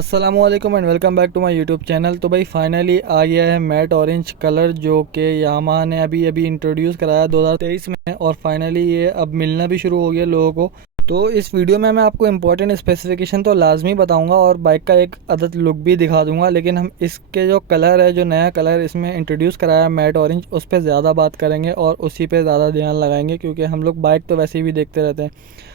अस्सलामुअलैकुम and welcome back to my YouTube channel. तो भाई फाइनली आ गया है मैट ऑरेंज कलर जो कि यामाहा ने अभी अभी इंट्रोड्यूस कराया 2023 में, और फाइनली ये अब मिलना भी शुरू हो गया लोगों को। तो इस वीडियो में मैं आपको इंपॉर्टेंट स्पेसिफिकेशन तो लाजमी बताऊंगा और बाइक का एक अदद लुक भी दिखा दूंगा, लेकिन हम इसके जो कलर है, जो नया कलर इसमें इंट्रोड्यूस कराया मैट ऑरेंज, उस पर ज़्यादा बात करेंगे और उसी पे ज़्यादा ध्यान लगाएंगे, क्योंकि हम लोग बाइक तो वैसे भी देखते रहते हैं।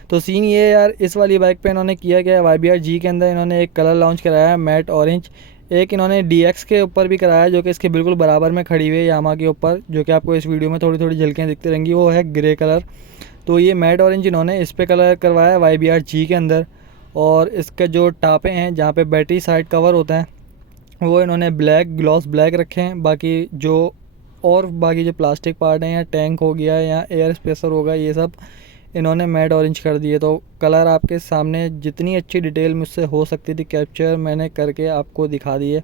तो सीन ये यार, इस वाली बाइक पे इन्होंने किया गया YBR G के अंदर इन्होंने एक कलर लॉन्च कराया है मैट ऑरेंज। एक इन्होंने DX के ऊपर भी कराया जो कि इसके बिल्कुल बराबर में खड़ी हुई है यामा के ऊपर, जो कि आपको इस वीडियो में थोड़ी थोड़ी झलकियाँ दिखती रहेंगी, वो है ग्रे कलर। तो ये मैट ऑरेंज इन्होंने इस पे कलर करवाया है YBR G के अंदर। और इसके जो टापे हैं जहाँ पे बैटरी साइड कवर होता है वो इन्होंने ब्लैक, ग्लॉस ब्लैक रखे हैं। बाकी जो प्लास्टिक पार्ट हैं या टैंक हो गया या एयर स्पेसर होगा, ये सब इन्होंने मैट ऑरेंज कर दिए। तो कलर आपके सामने जितनी अच्छी डिटेल मुझसे हो सकती थी कैप्चर मैंने करके आपको दिखा दी है।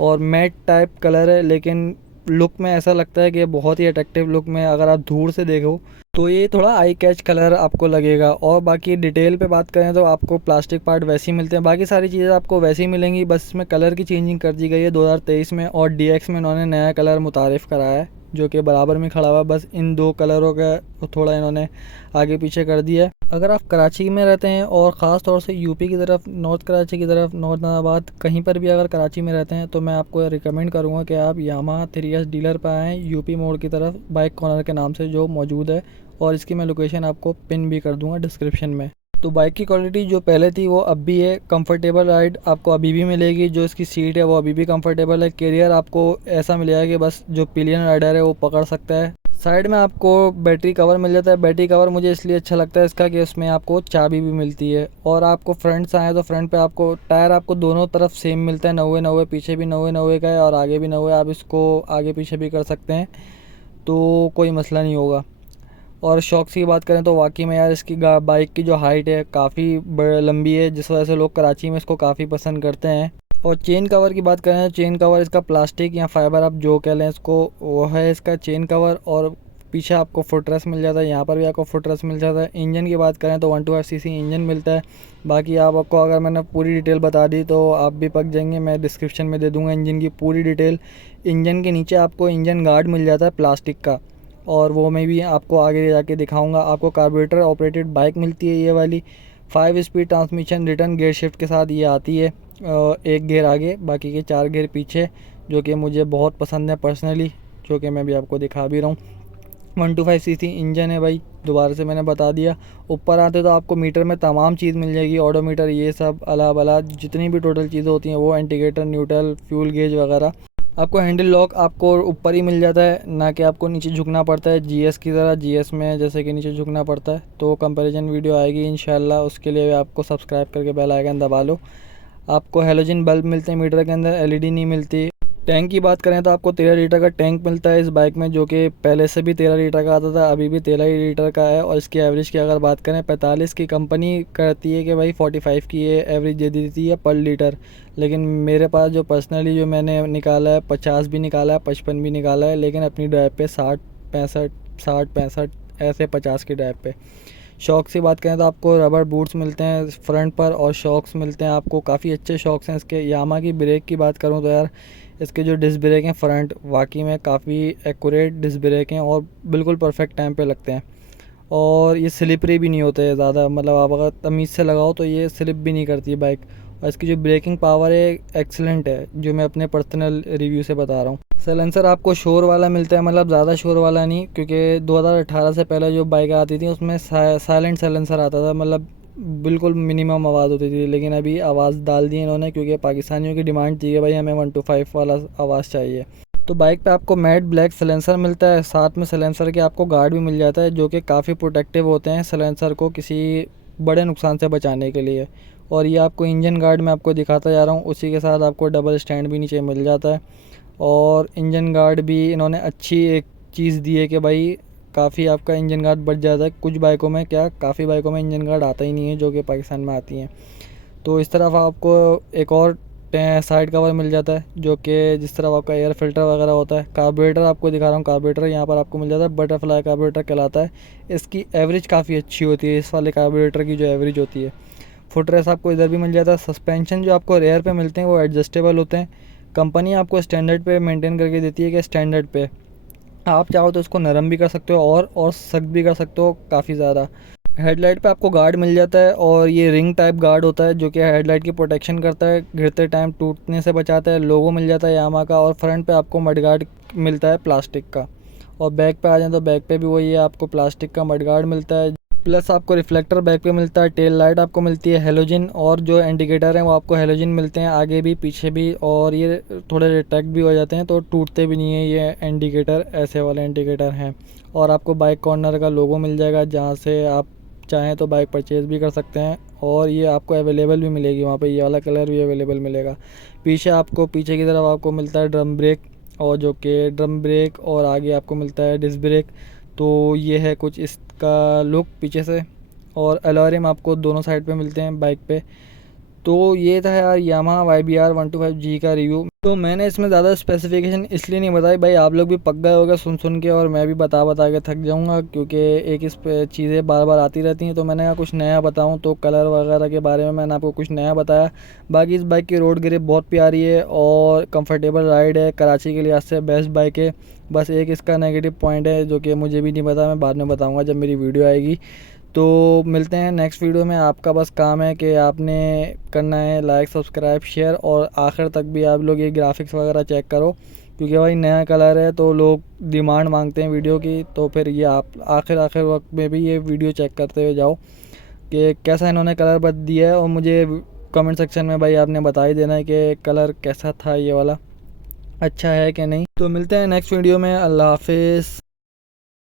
और मैट टाइप कलर है, लेकिन लुक में ऐसा लगता है कि बहुत ही अट्रैक्टिव लुक में अगर आप दूर से देखो तो ये थोड़ा आई कैच कलर आपको लगेगा। और बाकी डिटेल पे बात करें तो आपको प्लास्टिक पार्ट वैसे ही मिलते हैं, बाकी सारी चीज़ें आपको वैसे ही मिलेंगी, बस इसमें कलर की चेंजिंग कर दी गई है 2023 में। और DX में इन्होंने नया कलर मुतारिफ़ कराया है जो कि बराबर में खड़ा हुआ है, बस इन दो कलरों का थोड़ा इन्होंने आगे पीछे कर दिया है। अगर आप कराची में रहते हैं और ख़ास तौर से यूपी की तरफ, नॉर्थ कराची की तरफ, नॉर्थ नाबाद, कहीं पर भी अगर कराची में रहते हैं तो मैं आपको रिकमेंड करूँगा कि आप यामाहा 3S डीलर पर आएँ, यूपी मोड़ की तरफ, बाइक कॉर्नर के नाम से जो मौजूद है। और इसकी मैं लोकेशन आपको पिन भी कर दूंगा डिस्क्रिप्शन में। तो बाइक की क्वालिटी जो पहले थी वो अब भी है, कंफर्टेबल राइड आपको अभी भी मिलेगी, जो इसकी सीट है वो अभी भी कंफर्टेबल है। कैरियर आपको ऐसा मिलेगा कि बस जो पिलियन राइडर है वो पकड़ सकता है। साइड में आपको बैटरी कवर मिल जाता है। बैटरी कवर मुझे इसलिए अच्छा लगता है इसका कि उसमें आपको चाबी भी मिलती है। और आपको फ्रंट से आए तो फ्रंट पे आपको टायर आपको दोनों तरफ सेम मिलता है, 90-90, पीछे भी 90-90 का है और आगे भी 90। आप इसको आगे पीछे भी कर सकते हैं, तो कोई मसला नहीं होगा। और शौक़ की बात करें तो वाकई में यार इसकी बाइक की जो हाइट है काफ़ी लंबी है, जिस वजह से लोग कराची में इसको काफ़ी पसंद करते हैं। और चेन कवर की बात करें तो चेन कवर इसका प्लास्टिक या फाइबर आप जो कह लें इसको, वो है इसका चेन कवर। और पीछे आपको फुटरेस्ट मिल जाता है, यहाँ पर भी आपको फुटरेस्ट मिल जाता है। इंजन की बात करें तो 125cc इंजन मिलता है। बाकी आपको अगर मैंने पूरी डिटेल बता दी तो आप भी पक जाएंगे, मैं डिस्क्रिप्शन में दे दूँगा इंजन की पूरी डिटेल। इंजन के नीचे आपको इंजन गार्ड मिल जाता है प्लास्टिक का, और वो मैं भी आपको आगे जाके दिखाऊंगा। आपको कार्बोरेटर ऑपरेटेड बाइक मिलती है ये वाली, 5 speed transmission return gear shift के साथ ये आती है। एक गियर आगे, बाकी के 4 गियर पीछे, जो कि मुझे बहुत पसंद है पर्सनली, जो कि मैं भी आपको दिखा भी रहा हूँ। 125cc इंजन है भाई, दोबारा से मैंने बता दिया। ऊपर आते तो आपको मीटर में तमाम चीज़ मिल जाएगी, ऑडोमीटर, ये सब अला बला जितनी भी टोटल चीज़ें होती हैं वो, इंडिकेटर, न्यूट्रल, फ्यूल गेज वगैरह। आपको हैंडल लॉक आपको ऊपर ही मिल जाता है, ना कि आपको नीचे झुकना पड़ता है GS की तरह। GS में जैसे कि नीचे झुकना पड़ता है, तो कंपैरिजन वीडियो आएगी इंशाल्लाह, उसके लिए आपको सब्सक्राइब करके बेल आइकन दबा लो। आपको हेलोजन बल्ब मिलते हैं मीटर के अंदर, LED नहीं मिलती। टैंक की बात करें तो आपको 13 लीटर का टैंक मिलता है इस बाइक में, जो कि पहले से भी 13 लीटर का आता था, अभी भी 13 ही लीटर का है। और इसकी एवरेज की अगर बात करें 45 की कंपनी करती है कि भाई 45 की ये एवरेज दे देती है पर लीटर, लेकिन मेरे पास जो पर्सनली जो मैंने निकाला है 50 भी निकाला है, 55 भी निकाला है, लेकिन अपनी ड्राइव पे 60-65 ऐसे 50 की ड्राइव पे। शॉक्स की बात करें तो आपको रबर बूट्स मिलते हैं फ्रंट पर, और शॉक्स मिलते हैं आपको, काफ़ी अच्छे शॉक्स हैं इसके। यामा की ब्रेक की बात करूं तो यार इसके जो डिस्क ब्रेक हैं फ्रंट, वाकई में काफ़ी एक्यूरेट डिस्क ब्रेक हैं और बिल्कुल परफेक्ट टाइम पे लगते हैं। और ये स्लिपरी भी नहीं होते ज़्यादा, मतलब आप अगर तमीज़ से लगाओ तो ये स्लिप भी नहीं करती है बाइक। और इसकी जो ब्रेकिंग पावर है एक्सीलेंट है, जो मैं अपने पर्सनल रिव्यू से बता रहा हूँ। सैलेंसर आपको शोर वाला मिलता है, मतलब ज़्यादा शोर वाला नहीं, क्योंकि 2018 से पहले जो बाइक आती थी उसमें साइलेंट सैलेंसर आता था, मतलब बिल्कुल मिनिमम आवाज़ होती थी। लेकिन अभी आवाज़ डाल दी इन्होंने, क्योंकि पाकिस्तानियों की डिमांड थी कि भाई हमें 125 वाला आवाज़ चाहिए। तो बाइक पे आपको मैट ब्लैक सैलेंसर मिलता है, साथ में सैलेंसर के आपको गार्ड भी मिल जाता है, जो कि काफ़ी प्रोटेक्टिव होते हैं सैलेंसर को किसी बड़े नुकसान से बचाने के लिए। और ये आपको इंजन गार्ड में आपको दिखाता जा रहा हूँ, उसी के साथ आपको डबल स्टैंड भी नीचे मिल जाता है। और इंजन गार्ड भी इन्होंने अच्छी एक चीज़ दी है कि भाई काफ़ी आपका इंजन गार्ड बढ़ जाता है। कुछ बाइकों में क्या, काफ़ी बाइकों में इंजन गार्ड आता ही नहीं है, जो कि पाकिस्तान में आती हैं। तो इस तरफ आपको एक और साइड कवर मिल जाता है, जो कि जिस तरफ आपका एयर फिल्टर वगैरह होता है। कार्बोरेटर आपको दिखा रहा हूँ, कार्बोरेटर यहाँ पर आपको मिल जाता है, बटरफ्लाई कार्बोरेटर कहलाता है। इसकी एवरेज काफ़ी अच्छी होती है, इस वाले कार्बोरेटर की जो एवरेज होती है फुटरेस्ट आपको इधर भी मिल जाता है। सस्पेंशन जो आपको रेयर पे मिलते हैं वो एडजस्टेबल होते हैं। कंपनी आपको स्टैंडर्ड पे मेंटेन करके देती है कि स्टैंडर्ड पे आप चाहो तो इसको नरम भी कर सकते हो और सख्त भी कर सकते हो काफ़ी ज़्यादा। हेडलाइट पे आपको गार्ड मिल जाता है और ये रिंग टाइप गार्ड होता है जो कि हेडलाइट की प्रोटेक्शन करता है, गिरते टाइम टूटने से बचाता है। लोगो मिल जाता है यामा का और फ्रंट पे आपको मड गार्ड मिलता है प्लास्टिक का। और बैक पे आ जाए तो बैक पे भी वही है, आपको प्लास्टिक का मड गार्ड मिलता है। प्लस आपको रिफ्लेक्टर बैक पे मिलता है, टेल लाइट आपको मिलती है, हेलोजन और जो इंडिकेटर हैं वो आपको हेलोजन मिलते हैं आगे भी पीछे भी। और ये थोड़े रिट्रैक्ट भी हो जाते हैं तो टूटते भी नहीं है ये इंडिकेटर, ऐसे वाले इंडिकेटर हैं। और आपको बाइक कॉर्नर का लोगो मिल जाएगा जहाँ से आप चाहें तो बाइक परचेज़ भी कर सकते हैं। और ये आपको अवेलेबल भी मिलेगी वहाँ पे, ये वाला कलर भी अवेलेबल मिलेगा। पीछे की तरफ आपको मिलता है ड्रम ब्रेक, और जो कि ड्रम ब्रेक और आगे आपको मिलता है डिस्क ब्रेक। तो ये है कुछ इसका लुक पीछे से। और अलॉरिम आपको दोनों साइड पे मिलते हैं बाइक पे। तो ये था यार यामाहा YBR 125G का रिव्यू। तो मैंने इसमें ज़्यादा स्पेसिफिकेशन इसलिए नहीं बताई भाई, आप लोग भी पक गए होगे सुन के और मैं भी बता के थक जाऊंगा, क्योंकि एक इस पे चीज़ें बार बार आती रहती हैं। तो मैंने कहा कुछ नया बताऊं, तो कलर वगैरह के बारे में मैंने आपको कुछ नया बताया। बाकी इस बाइक की रोड ग्रिप बहुत प्यारी है और कंफर्टेबल राइड है, कराची के लिए से बेस्ट बाइक है। बस एक इसका नेगेटिव पॉइंट है जो कि मुझे भी नहीं पता, मैं बाद में बताऊँगा जब मेरी वीडियो आएगी। तो मिलते हैं नेक्स्ट वीडियो में। आपका बस काम है कि आपने करना है लाइक सब्सक्राइब शेयर, और आखिर तक भी आप लोग ये ग्राफिक्स वगैरह चेक करो, क्योंकि भाई नया कलर है तो लोग डिमांड मांगते हैं वीडियो की। तो फिर ये आप आखिर वक्त में भी ये वीडियो चेक करते हुए जाओ कि कैसा इन्होंने कलर बदल दिया है। और मुझे कमेंट सेक्शन में भाई आपने बता ही देना है कि कलर कैसा था ये वाला, अच्छा है कि नहीं। तो मिलते हैं नेक्स्ट वीडियो में। अल्लाह हाफिज़।